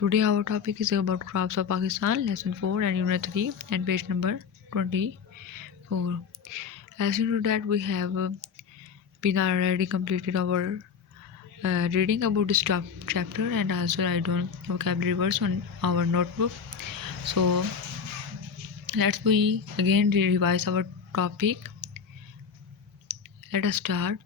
Today our topic is about crops of Pakistan, lesson 4 and unit 3 and page number 24. As you know that we have been already completed our reading about this chapter, and also I done vocabulary words on our notebook. So let's we again revise our topic. Let us start.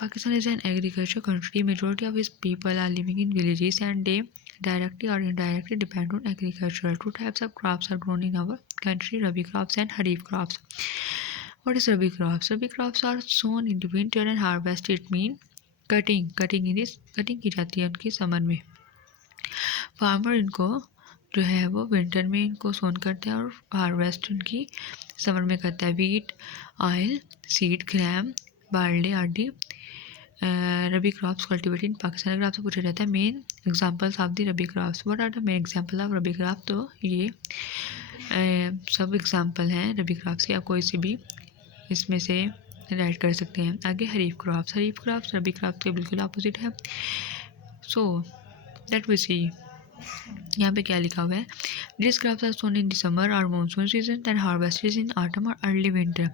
Pakistan is an agricultural country. Majority of its people are living in villages and they directly or indirectly depend on agriculture. Two types of crops are grown in our country, Rabi crops and Kharif crops. What is Rabi crops? Rabi crops are sown in the winter and harvested. It means cutting की जाती है उनकी summer में. Farmer इनको जो है वो winter में इनको सोन करते हैं और हार्वेस्ट उनकी समर में करता है. Wheat, oil, seed, gram, barley आदि rabi crops cultivated in Pakistan. अगर आपसे पूछा जाता है main examples of the rabi crops, what are the main example of rabi crop, तो ये सब एग्जांपल हैं रबी क्रॉप्स के. आप कोई सी भी इसमें से राइट कर सकते हैं. आगे हरीफ क्रॉप्स रबी क्रॉप्स के बिल्कुल अपोजिट है. सो दैट वी सी यहाँ पे क्या लिखा हुआ है. This crops are sown in the summer और monsoon season and harvested in autumn और early winter.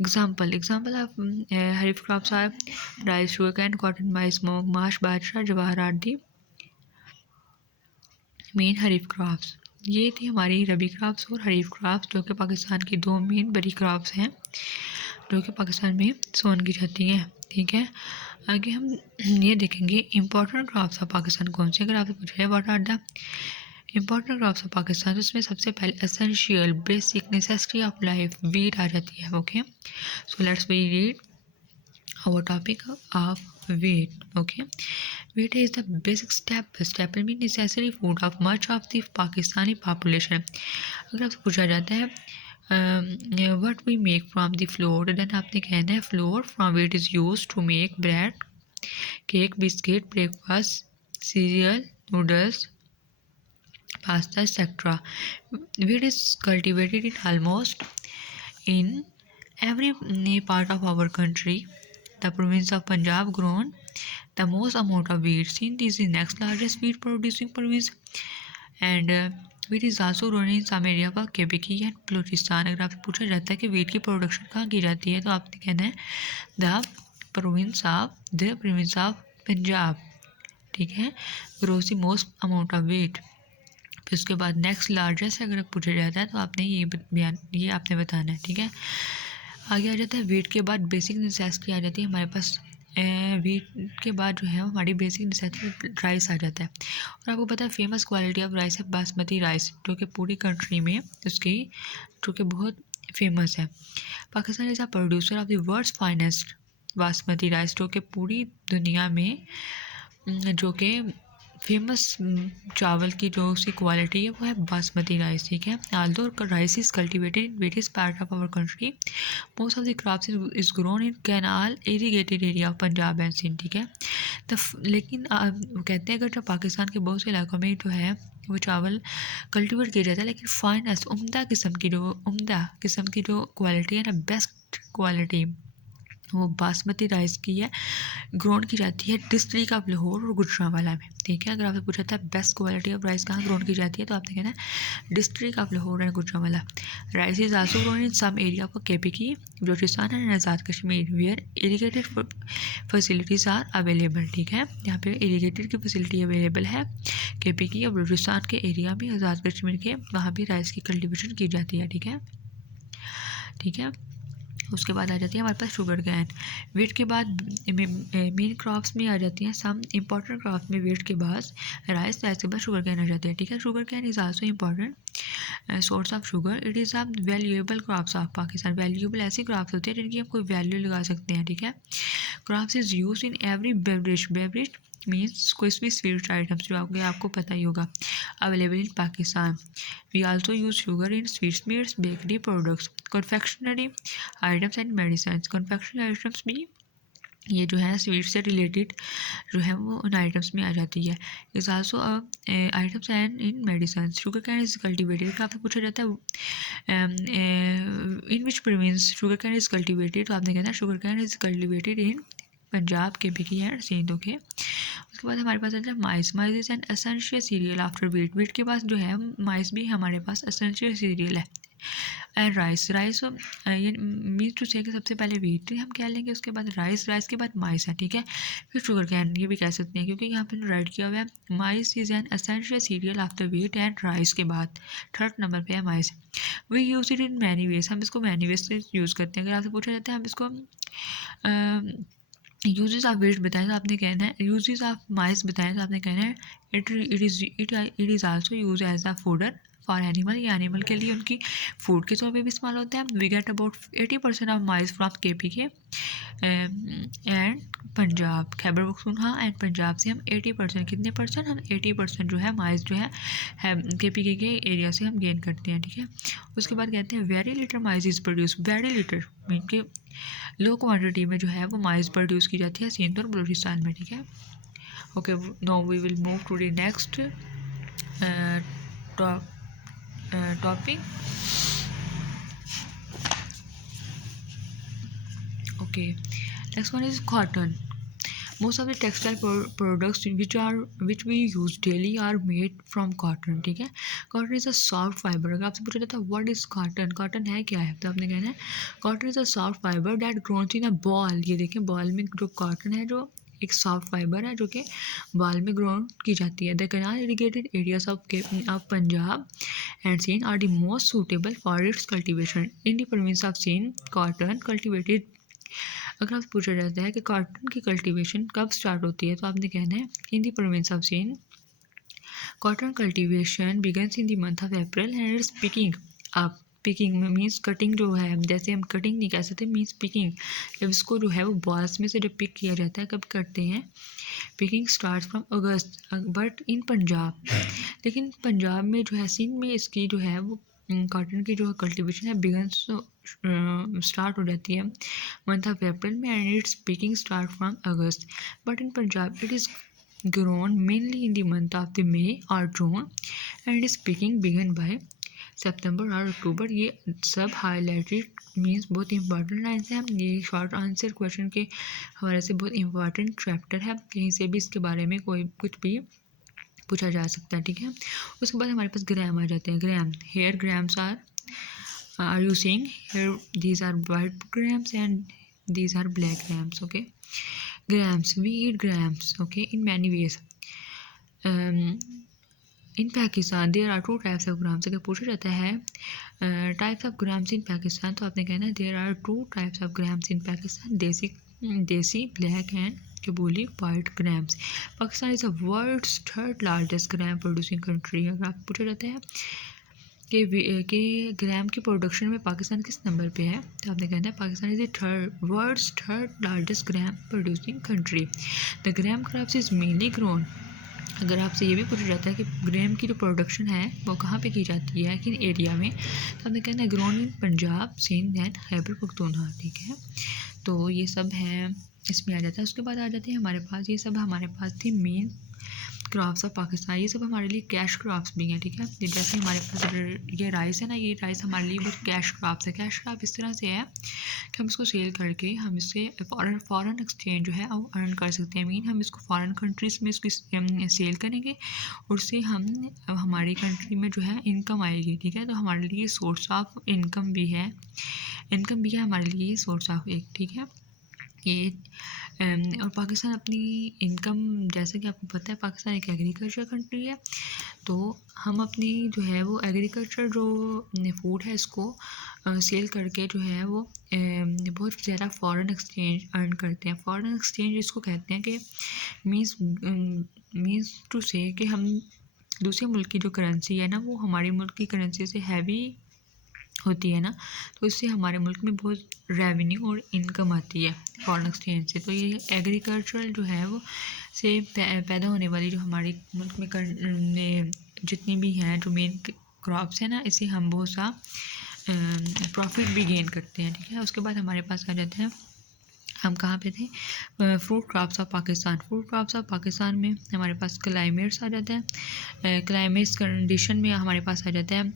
Example of kharif crops are rice, sugar cane, cotton, maize, moong, mash, bajra, jowar आदि मेन हरीफ क्रॉप्स. ये थी हमारी रबी क्रॉप्स और हरीफ क्रॉप्स, जो कि पाकिस्तान की दो मेन बड़ी क्रॉप्स हैं जो कि पाकिस्तान में सोन की जाती हैं. ठीक है, आगे हम ये देखेंगे इम्पोर्टेंट क्रॉप्स ऑफ पाकिस्तान कौन से. अगर आपसे पूछा है what are the important crops of Pakistan, तो उसमें सबसे पहले essential basic necessity of life wheat आ जाती है. Okay, so let's we read our topic of wheat. Okay, wheat is the basic staple mean necessary food of much of the Pakistani population. अगर आपसे पूछा जाता है what we make from the flour, then आपने कहना है flour from wheat is used to make bread, cake, biscuit, breakfast, cereal, noodles, pasta, etc. Wheat is cultivated in almost in every part of our country. The province of Punjab grown the most amount of wheat. Sindh is the next largest wheat producing province, and wheat is also grown in some area of KPK and Balochistan. अगर आपसे पूछा जाता है कि wheat की production कहाँ की जाती है, तो आपने कहना है the province of Punjab. ठीक है, grows the most amount of wheat. फिर उसके बाद नेक्स्ट लार्जेस्ट अगर पूछा जाता है तो आपने ये आपने बताना है. ठीक है, आगे आ जाता है वीट के बाद बेसिक नेसेसिटी आ जाती है हमारे पास. वीट के बाद जो है हमारी बेसिक नेसेसिटी राइस आ जाता है. और आपको पता है फेमस क्वालिटी ऑफ राइस है बासमती राइस, जो कि पूरी कंट्री में उसकी जो कि बहुत फेमस है. Pakistan is a producer of the world's finest basmati rice, जो कि पूरी दुनिया में जो कि फेमस चावल की जो उसकी क्वालिटी है वो है बासमती राइस. ठीक है, although rice is cultivated in various part of our country, most of the crops is grown in canal irrigated area of Punjab and Sindh. ठीक है, लेकिन वो कहते हैं अगर जो पाकिस्तान के बहुत से इलाकों में जो है वो चावल कल्टिवेट किया जाता है, लेकिन फाइनेस्ट उम्दा किस्म की जो क्वालिटी है ना, बेस्ट क्वालिटी, वो बासमती राइस की है, ग्रोन की जाती है डिस्ट्रिक्ट ऑफ लाहौर और गुजरांवाला में. ठीक है, अगर आपसे पूछा था बेस्ट क्वालिटी ऑफ राइस कहाँ ग्रोन की जाती है, तो आपने कहना है district of Lahore and Gujranwala. Rice is also grown in some area of KPK, Balochistan and Azad Kashmir where irrigated facilities are available. ठीक है, यहाँ पे इरीगेटेड की फैसिलिटी अवेलेबल है केपीकी और बलूचिस्तान के एरिया में, आज़ाद कश्मीर के, वहाँ भी राइस की कल्टिवेशन की जाती है. ठीक है, उसके बाद आ जाती है हमारे पास शुगर कैन. वीट के बाद मेन क्रॉप्स में आ जाती हैं सम इम्पॉर्टेंट क्रॉप्स में वीट के बाद राइस के बाद शुगर कैन आ जाती है. ठीक है, sugar can is also important source of sugar. It is a valuable crops of Pakistan. Valuable ऐसी क्रॉप्स होती है जिनकी हम कोई वैल्यू लगा सकते हैं. ठीक है, crops is use in every beverage means कोई भी स्वीट आइटम्स जो आपको पता ही होगा available in Pakistan. We also use sugar in sweets, meats, bakery products, confectionery items and medicine. Confectionery items भी ये जो है स्वीट से रिलेटेड जो है वो उन आइटम्स में आ जाती है. Is also items and in medicine. Sugar cane is cultivated. काफ़ी पूछा जाता है in which province sugar cane is cultivated, तो आपने कहना है sugar cane is cultivated in Punjab, KPK and Sindh. Okay, उसके बाद हमारे पास आता है maize. Maize is an essential cereal after wheat. Wheat के पास जो है माइस भी हमारे पास एसेंशियल सीरियल है। एंड राइस, राइस ये मीन्स टू से कि सबसे पहले वीट हम कह लेंगे, उसके बाद राइस, राइस के बाद माइस है, ठीक है। फिर शुगर कैन ये भी कह सकते हैं, क्योंकि यहाँ पे राइट किया हुआ है maize is an essential cereal after wheat and rice के बाद थर्ड नंबर पे है maize. We use it in many ways, हम इसको मैनी वेज से यूज़ करते हैं। अगर आपसे पूछा जाता है हम इसको यूजेस ऑफ वीट बताएं तो आपने कहना है, यूजेस ऑफ माइस बताएं तो आपने कहना है it is also use as a fodder for animal. ये एनिमल के लिए उनकी फूड के तौर पे भी इस्तेमाल होता है। We get about 80% of maize from KPK and Punjab, Khyber Pakhtunkhwa and Punjab से हम 80% कितने परसेंट, हम 80% जो है माइस जो है KPK के एरिया से हम गेन करते हैं, ठीक है। उसके बाद कहते हैं very litre mice is produce. Very litre mean के लो क्वांटिटी में जो है वो माइस प्रोड्यूस की जाती है सिंध और बलूचिस्तान में, ठीक है। Okay, now we will move to the next topic. Okay, next one is cotton. Most of the textile products which we use daily are made from cotton, ठीक है। Cotton is a soft fiber। अगर आपसे पूछा जाता है what is cotton, cotton है क्या है, तो आपने कहना है cotton is a soft fiber that grows in a ball। ये देखें बॉल में जो cotton है जो एक सॉफ्ट फाइबर है जो कि बाल में ग्रो की जाती है। The canal irrigated areas of Punjab and Sindh are the most suitable for its cultivation. In the province of Sindh cotton cultivated. अगर आपसे पूछा जाता है कि कॉटन की कल्टीवेशन कब स्टार्ट होती है तो आपने कहना है in the province of Sindh cotton cultivation begins in the month of April and its picking up. Picking means cutting जो है, जैसे हम कटिंग नहीं कह सकते, मीन्स पिकिंग। जब इसको जो है वो बॉल्स में से जब पिक किया जाता है, कब करते हैं, picking start from August. But in Punjab, लेकिन पंजाब में जो है सिंध में इसकी जो है वो कॉटन की जो कल्टीवेशन है बिगन्स स्टार्ट हो जाती है मंथ ऑफ अप्रैल में and its picking start from August. But in Punjab it is grown mainly in the month of the May or June and is picking begin by सितंबर और अक्टूबर। ये सब हाईलाइटेड मीन्स बहुत important lines हैं। ये short answer question के हवाले से बहुत इंपॉर्टेंट चैप्टर है, कहीं से भी इसके बारे में कोई कुछ भी पूछा जा सकता है, ठीक है। उसके बाद हमारे पास ग्राम आ जाते हैं। Gram, here grams are you seeing here, these are white grams and these are black grams. Okay, grams, we eat grams, okay, in many ways. In Pakistan there are two types of grams। अगर पूछा जाता है types of grams in Pakistan तो आपने कहना है there are two types of grams in Pakistan, desi black and kabuli white grams. Pakistan is a world's third largest gram producing country. अगर आप पूछा जाता है कि ग्राम की प्रोडक्शन में पाकिस्तान किस नंबर पे है तो आपने कहना है Pakistan is the world's third largest gram producing country. The gram crops is mainly grown. अगर आपसे ये भी पूछा जाता है कि ग्राम की जो प्रोडक्शन है वो कहाँ पे की जाती है, किन एरिया में, तो आपने कहना है grown in Punjab, Sindh and Khyber Pakhtunkhwa, ठीक है। तो ये सब हैं, इसमें आ जाता है। उसके बाद आ जाते हैं हमारे पास, ये सब हमारे पास थी मेन क्रॉप्स ऑफ पाकिस्तान। ये सब हमारे लिए कैश क्रॉप्स भी हैं, ठीक है। जैसे हमारे पास ये राइस है ना, ये राइस हमारे लिए बहुत कैश क्रॉप्स है। कैश क्रॉप इस तरह से है कि हम इसको सेल करके हम इससे फॉरेन एक्सचेंज जो है वो अर्न कर सकते हैं। मीन हम इसको फॉरेन कंट्रीज़ में इसकी सेल करेंगे और उससे हम हमारी कंट्री में जो है इनकम आएगी, ठीक है। तो हमारे लिए सोर्स ऑफ इनकम भी है, हमारे लिए सोर्स ऑफ एक, ठीक है ये। और पाकिस्तान अपनी इनकम, जैसे कि आपको पता है पाकिस्तान एक एग्रीकल्चर कंट्री है, तो हम अपनी जो है वो एग्रीकल्चर जो फूड है इसको सेल करके जो है वो बहुत ज़्यादा फॉरेन एक्सचेंज अर्न करते हैं। फॉरेन एक्सचेंज इसको कहते हैं कि मीन्स टू से कि हम दूसरे मुल्क की जो करेंसी है ना वो हमारे मुल्क की करेंसी से हैवी होती है ना, तो इससे हमारे मुल्क में बहुत रेवेन्यू और इनकम आती है फॉरेन एक्सचेंज से। तो ये एग्रीकल्चरल जो है वो से पैदा होने वाली जो हमारे मुल्क में जितनी भी हैं जो मेन क्रॉप्स हैं ना, इससे हम बहुत सा प्रॉफिट भी गेन करते हैं, ठीक है। उसके बाद हमारे पास आ जाते हैं, हम कहाँ पे थे, fruit crops of Pakistan. Fruit crops of Pakistan में हमारे पास क्लाइमेट्स आ जाता है। क्लाइमेट्स कंडीशन में हमारे पास आ जाता है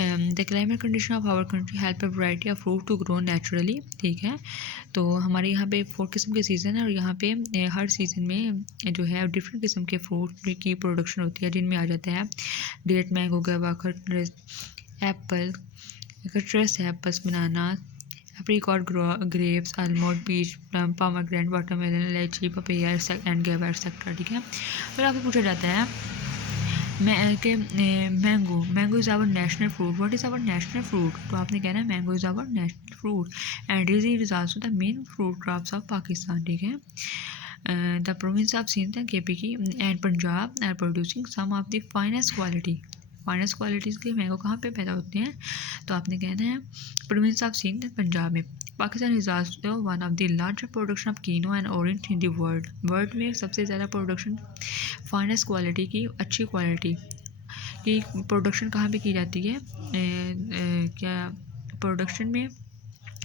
the climate condition of our country help a variety of fruit to grow naturally, ठीक है। तो हमारे यहाँ पे 4 किस्म के सीज़न है और यहाँ पे हर सीज़न में जो है डिफरेंट किस्म के फ्रूट की प्रोडक्शन होती है, जिनमें आ जाता है डेट, मैंगो, गवा, खरबूज, एप्पल, कटरस है, पस banana, apricot, grapes, almond, peach, plum, pomegranate, watermelon, elaichi, papaya and guava etcetera, ठीक है। फिर आपको पूछा जाता है mango is our national fruit, what is our national fruit? तो आपने कहना है mango is our national fruit and it is also the main fruit crops of Pakistan, ठीक है। The province of Sindh and KP and Punjab are producing some of the finest qualities के mango कहाँ पे पैदा होते हैं? तो आपने कहना है प्रोविंस ऑफ सिंध पंजाब में। Pakistan is also one of the larger production of Keanu and orange in the world में सबसे ज़्यादा प्रोडक्शन फाइनेस्ट क्वालिटी की, अच्छी क्वालिटी की प्रोडक्शन कहाँ पे की जाती है? क्या प्रोडक्शन में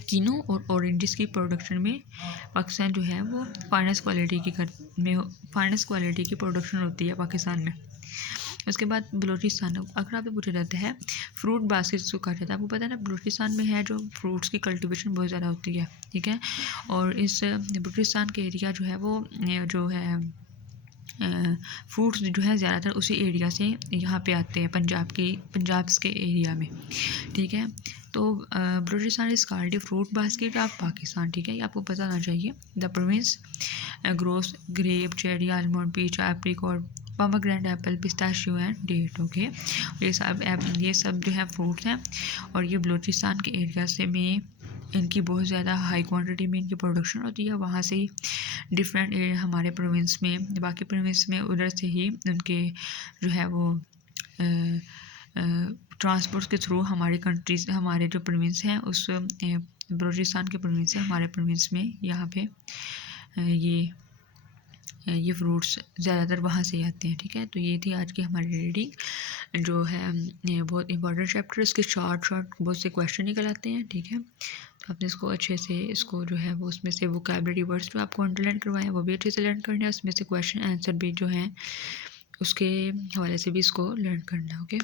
कीनो और ऑरेंजेस की प्रोडक्शन में पाकिस्तान जो है वो फाइनेस्ट क्वालिटी की प्रोडक्शन होती है पाकिस्तान में। उसके बाद बलूचिस्तान, अगर आपसे पूछा जाता है फ्रूट बास्केट जिसको कहा जाता है, आपको पता है ना बलूचिस्तान में है जो फ्रूट्स की कल्टीवेशन बहुत ज़्यादा होती है, ठीक है। और इस बलूचिस्तान के एरिया जो है वो जो है फ्रूट्स जो है ज़्यादातर उसी एरिया से यहाँ पे आते हैं, पंजाब के एरिया में, ठीक है। तो Balochistan is called fruit basket of Pakistan, ठीक है, ये आपको पता होना चाहिए। The province grows grape, cherry, almond, peach, apricot, pomegranate, apple, pistachio and date, okay. ये सब जो है फ्रूट्स हैं और ये बलूचिस्तान के एरिया से में इनकी बहुत ज़्यादा हाई क्वांटिटी में इनकी प्रोडक्शन होती है। वहाँ से ही डिफरेंट हमारे प्रोविंस में, बाकी प्रोविंस में उधर से ही उनके जो है वो ट्रांसपोर्ट के थ्रू हमारी कंट्रीज, हमारे जो प्रोविंस हैं उस बलूचिस्तान के प्रोविंस से हमारे प्रोविंस में यहाँ पे ये फ्रूट्स ज़्यादातर वहाँ से ही आते हैं, ठीक है। तो ये थी आज की हमारी रीडिंग जो है, ये बहुत इंपॉर्टेंट चैप्टर, इसके शॉर्ट बहुत से क्वेश्चन निकल आते हैं, ठीक है। तो आपने इसको अच्छे से, इसको जो है वो उसमें से वोकैबुलरी वर्ड्स जो आपको अंडरलाइन करवाएं वो भी अच्छे से लर्न करना है, उसमें से क्वेश्चन आंसर भी जो हैं उसके हवाले से भी इसको लर्न करना है, ओके।